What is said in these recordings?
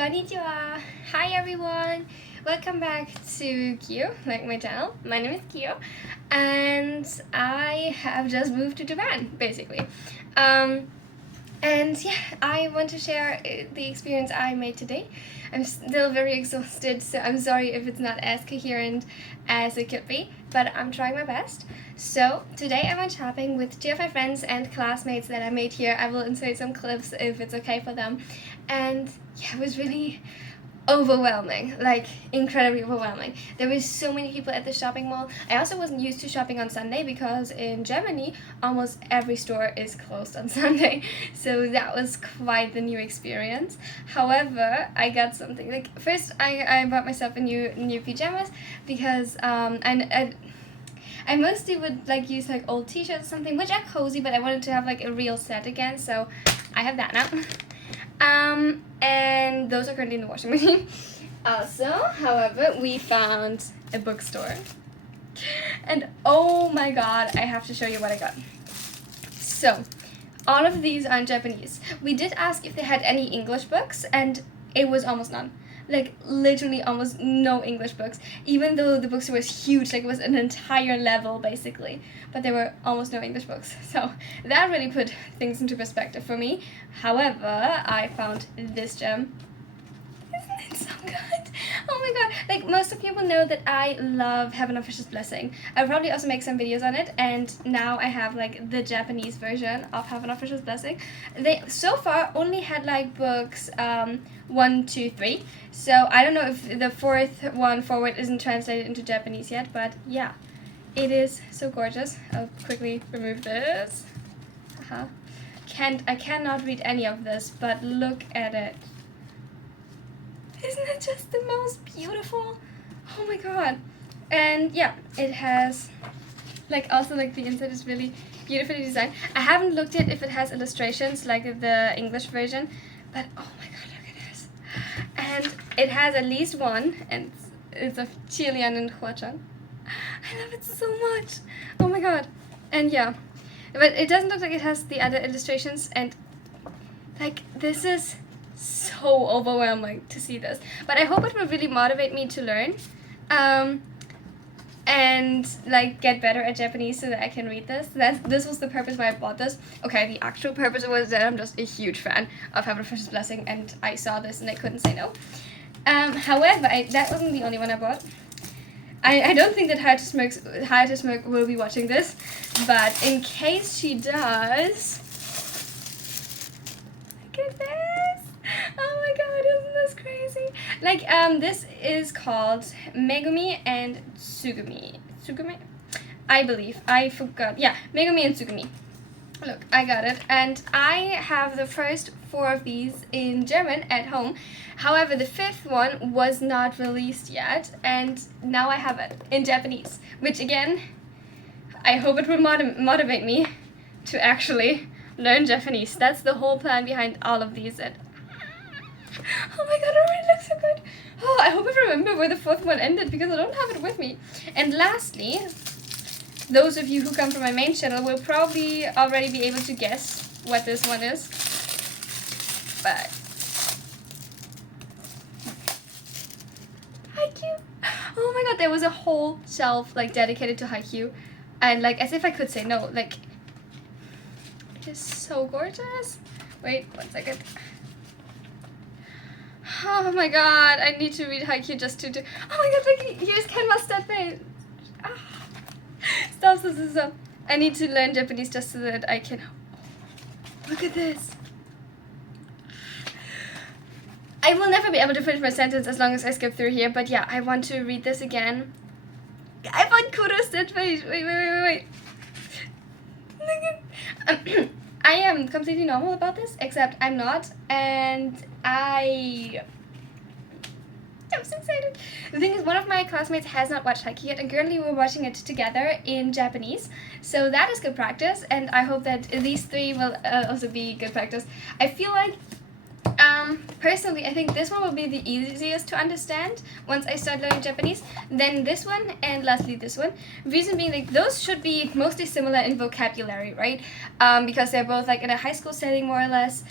Konnichiwa! Hi everyone! Welcome back to Kyo, like my channel. My name is Kyo, and I have just moved to Japan, basically. And yeah, I want to share the experience I made today. I'm still very exhausted, so I'm sorry if it's not as coherent as it could be, but I'm trying my best. So today I went shopping with two of my friends and classmates that I made here. I will insert some clips if it's okay for them. And yeah, it was really overwhelming, like incredibly overwhelming. There were so many people at the shopping mall. I also wasn't used to shopping on Sunday because in Germany almost every store is closed on Sunday, so that was quite the new experience. However, I got something. Like first I bought myself a new pajamas because I mostly would like use like old t-shirts or something, which are cozy, but I wanted to have like a real set again, so I have that now. And those are currently in the washing machine. Also, however, we found a bookstore. And oh my god, I have to show you what I got. So, all of these are in Japanese. We did ask if they had any English books, and it was almost none. Like, literally almost no English books, even though the bookstore was huge, like it was an entire level, basically. But there were almost no English books, so that really put things into perspective for me. However, I found this gem. Isn't it so good? Oh my god. Like, most of people know that I love Heaven of Fish's Blessing. I'll probably also make some videos on it, and now I have, like, the Japanese version of Heaven of Fish's Blessing. They, so far, only had, like, books 1, 2, 3. So, I don't know if the fourth one forward isn't translated into Japanese yet, but yeah. It is so gorgeous. I'll quickly remove this. I cannot read any of this, but look at it. Isn't it just the most beautiful? Oh my god. And yeah, it has like also like the inside is really beautifully designed. I haven't looked at if it has illustrations like the English version, but oh my god, look at this. And it has at least one, and it's of Chilean and Huachan. I love it so much. Oh my god. And yeah, but it doesn't look like it has the other illustrations, and like this is so overwhelming to see this, but I hope it will really motivate me to learn and like get better at Japanese so that I can read this. This was the purpose why I bought this. Okay, the actual purpose was that I'm just a huge fan of Heaven of Fish's Blessing, and I saw this and I couldn't say no. However, that wasn't the only one I bought. I don't think that Haikyuu Smoke will be watching this, but in case she does, look at this! Oh my god, isn't this crazy? Like, this is called Megumi and Tsugumi. Tsugumi? I believe. I forgot. Yeah, Megumi and Tsugumi. Look, I got it. And I have the first 4 of these in German at home. However, the 5th one was not released yet, and now I have it in Japanese. Which, again, I hope it will motivate me to actually learn Japanese. That's the whole plan behind all of these. And oh my god, it already looks so good. Oh, I hope I remember where the 4th one ended because I don't have it with me. And lastly, those of you who come from my main channel will probably already be able to guess what this one is. But Haikyuu. Oh my god, there was a whole shelf like dedicated to Haikyuu, and like as if I could say no. Like, it is so gorgeous. Wait 1 second. Oh my god, I need to read Haikyuu just to do. Oh my god, like here's Ken Mustard face. Stop. I need to learn Japanese just so that I can. Look at this. I will never be able to finish my sentence as long as I skip through here, but yeah, I want to read this again. I want Kuro's dead face. Wait. Look at. I am completely normal about this, except I'm not, and I'm so excited. The thing is, one of my classmates has not watched Haikyuu yet, and currently we're watching it together in Japanese. So that is good practice, and I hope that these 3 will also be good practice. I feel like, personally, I think this one will be the easiest to understand once I start learning Japanese. Then this one, and lastly this one. Reason being, like, those should be mostly similar in vocabulary, right? Because they're both like in a high school setting, more or less.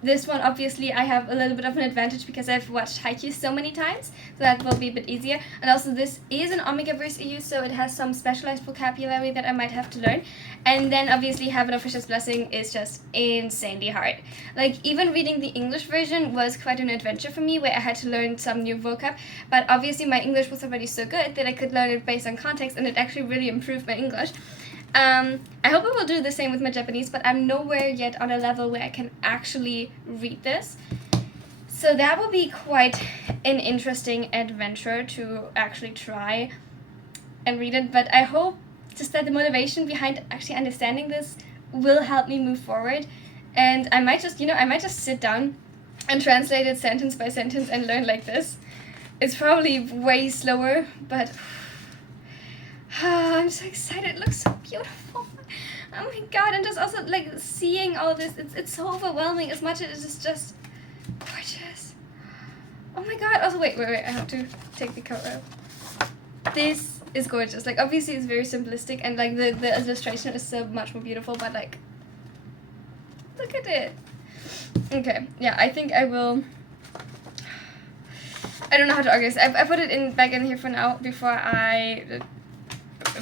This one, obviously, I have a little bit of an advantage because I've watched Haikyuu so many times, so that will be a bit easier. And also, this is an Omega-verse EU, so it has some specialized vocabulary that I might have to learn. And then, obviously, Have an Official's Blessing is just insanely hard. Like, even reading the English version was quite an adventure for me, where I had to learn some new vocab. But obviously, my English was already so good that I could learn it based on context, and it actually really improved my English. I hope I will do the same with my Japanese, but I'm nowhere yet on a level where I can actually read this. So that will be quite an interesting adventure to actually try and read it. But I hope just that the motivation behind actually understanding this will help me move forward. And I might just, I might just sit down and translate it sentence by sentence and learn like this. It's probably way slower, but I'm so excited. It looks so beautiful. Oh my god, and just also like seeing all this, it's so overwhelming as much as it's just gorgeous. Oh my god. Also, wait, I have to take the cover off. This is gorgeous. Like, obviously it's very simplistic, and like the illustration is so much more beautiful, but like, look at it. Okay, yeah, I think I will. I don't know how to organize. I put it back in here for now before I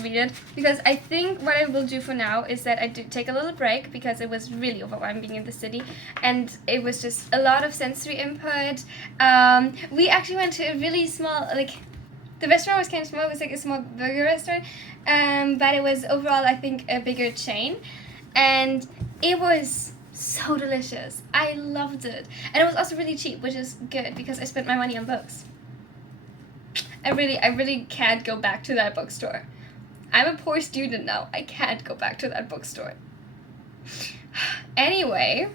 read it, because I think what I will do for now is that I do take a little break, because it was really overwhelming being in the city and it was just a lot of sensory input. We actually went to a really small, like, the restaurant was kind of small. It was like a small burger restaurant, but it was overall, I think, a bigger chain, and it was so delicious. I loved it, and it was also really cheap, which is good because I spent my money on books. I really can't go back to that bookstore. I'm a poor student now. I can't go back to that bookstore. Anyway,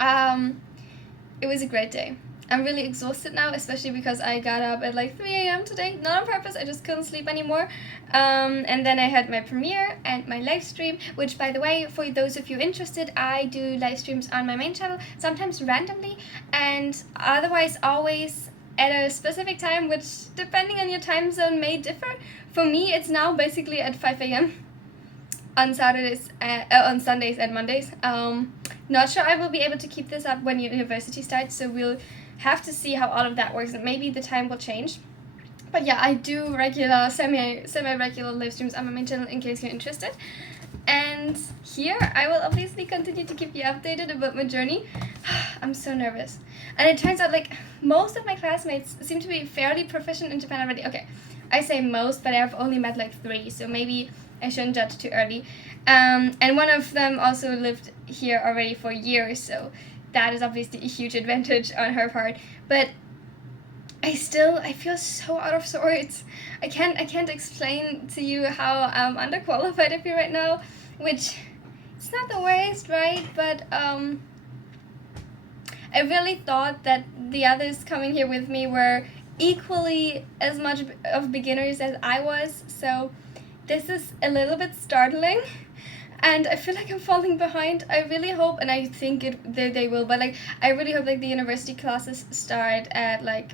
it was a great day. I'm really exhausted now, especially because I got up at like 3 a.m. today. Not on purpose, I just couldn't sleep anymore. And then I had my premiere and my live stream, which, by the way, for those of you interested, I do live streams on my main channel, sometimes randomly, and otherwise always at a specific time, which, depending on your time zone, may differ. For me, it's now basically at 5 a.m. on Saturdays, on Sundays and Mondays. Not sure I will be able to keep this up when university starts, so we'll have to see how all of that works, and maybe the time will change. But yeah, I do regular, semi-regular live streams on my main channel in case you're interested. And here, I will obviously continue to keep you updated about my journey. I'm so nervous. And it turns out, like, most of my classmates seem to be fairly proficient in Japan already. Okay, I say most, but I've only met like 3, so maybe I shouldn't judge too early. And one of them also lived here already for years, so that is obviously a huge advantage on her part. But I feel so out of sorts. I can't explain to you how underqualified I feel right now, which it's not the worst, right? But I really thought that the others coming here with me were equally as much of beginners as I was, so this is a little bit startling, and I feel like I'm falling behind. I really hope, and I think they will, but like I really hope like the university classes start at like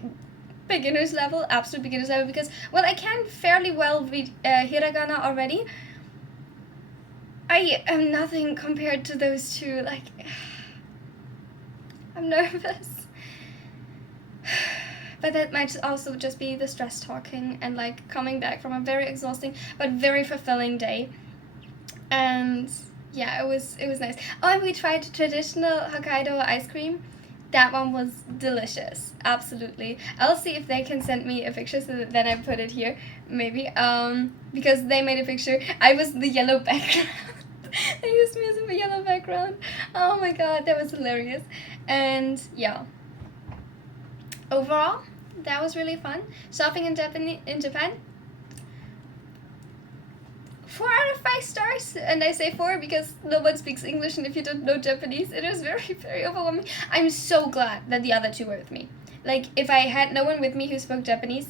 beginner's level, absolute beginner's level, because well, I can fairly well read hiragana already. I am nothing compared to those two. Like, I'm nervous. But that might also just be the stress talking and like coming back from a very exhausting but very fulfilling day. And yeah, it was nice. Oh, and we tried traditional Hokkaido ice cream. That one was delicious, absolutely. I'll see if they can send me a picture so that then I put it here, maybe. Because they made a picture. I was the yellow background. They used me as a yellow background. Oh my god, that was hilarious. And yeah. Overall, that was really fun. Shopping in Japan. 4 out of 5 stars, and I say 4 because no one speaks English, and if you don't know Japanese, it was very, very overwhelming. I'm so glad that the other 2 were with me. Like, if I had no one with me who spoke Japanese,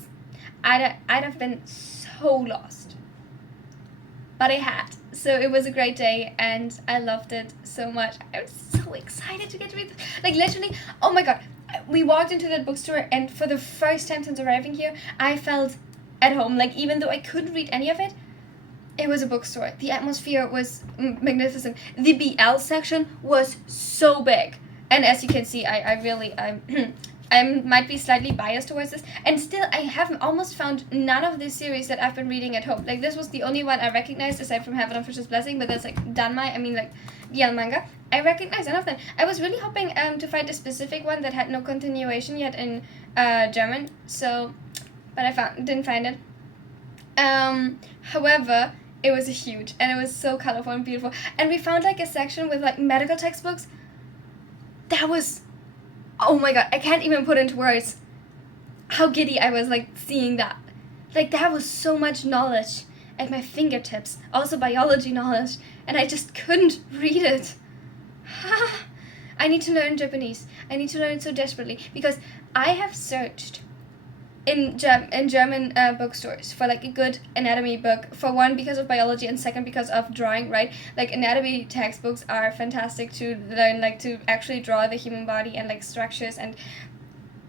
I'd have been so lost. But I had. So it was a great day, and I loved it so much. I was so excited to get to read this. Like, literally, oh my god. We walked into that bookstore, and for the first time since arriving here, I felt at home. Like, even though I couldn't read any of it, It was a bookstore. The atmosphere was magnificent. The BL section was so big. And as you can see, I really, I might be slightly biased towards this. And still, I have almost found none of this series that I've been reading at home. Like, this was the only one I recognized aside from Heaven of Fisher's Blessing, but that's like Danmai, I mean like BL manga. I recognize none of them. I was really hoping to find a specific one that had no continuation yet in German, so, but I didn't find it. However, it was huge, and it was so colorful and beautiful. And we found like a section with like medical textbooks. That was, oh my god, I can't even put into words how giddy I was like seeing that. Like, that was so much knowledge at my fingertips. Also biology knowledge, and I just couldn't read it. I need to learn Japanese. I need to learn it so desperately, because I have searched in German bookstores for like a good anatomy book, for one because of biology and second because of drawing, right? Like, anatomy textbooks are fantastic to learn, like to actually draw the human body and like structures and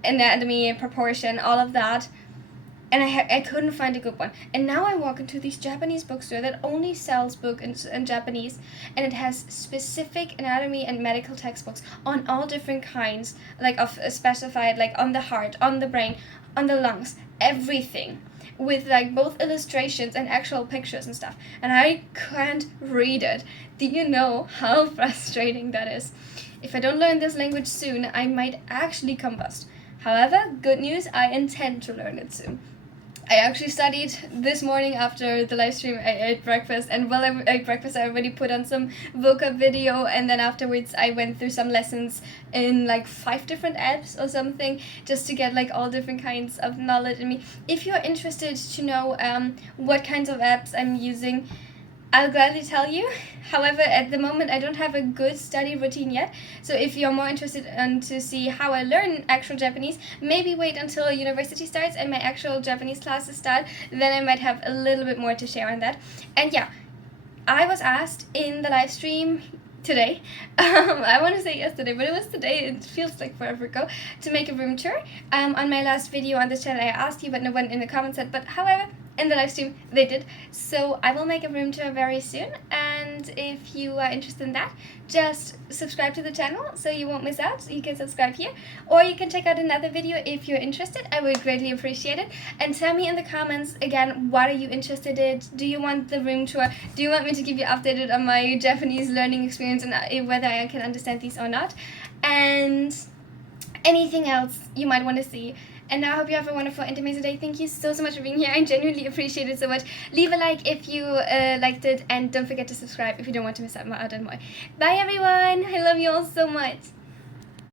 anatomy and proportion, all of that. And I couldn't find a good one. And now I walk into this Japanese bookstore that only sells books in Japanese, and it has specific anatomy and medical textbooks on all different kinds, like of specified, like on the heart, on the brain, on the lungs, everything, with like both illustrations and actual pictures and stuff. And I can't read it. Do you know how frustrating that is? If I don't learn this language soon, I might actually combust. However, good news, I intend to learn it soon. I actually studied this morning after the live stream. I ate breakfast, and while I ate breakfast, I already put on some vocab video, and then afterwards I went through some lessons in like 5 different apps or something, just to get like all different kinds of knowledge in me. If you're interested to know what kinds of apps I'm using, I'll gladly tell you. However, at the moment, I don't have a good study routine yet. So if you're more interested in to see how I learn actual Japanese, maybe wait until university starts and my actual Japanese classes start. Then I might have a little bit more to share on that. And yeah, I was asked in the live stream today, I want to say yesterday, but it was today, it feels like forever ago, to make a room tour. On my last video on this channel, I asked you, but no one in the comments said, but however, in the live stream, they did. So I will make a room tour very soon, and if you are interested in that, just subscribe to the channel so you won't miss out. You can subscribe here, or you can check out another video if you're interested. I would greatly appreciate it. And tell me in the comments, again, what are you interested in? Do you want the room tour? Do you want me to keep you updated on my Japanese learning experience and whether I can understand these or not? And anything else you might want to see. And now I hope you have a wonderful and amazing day. Thank you so much for being here. I genuinely appreciate it so much. Leave a like if you liked it, and don't forget to subscribe if you don't want to miss out on more. Bye everyone! I love you all so much.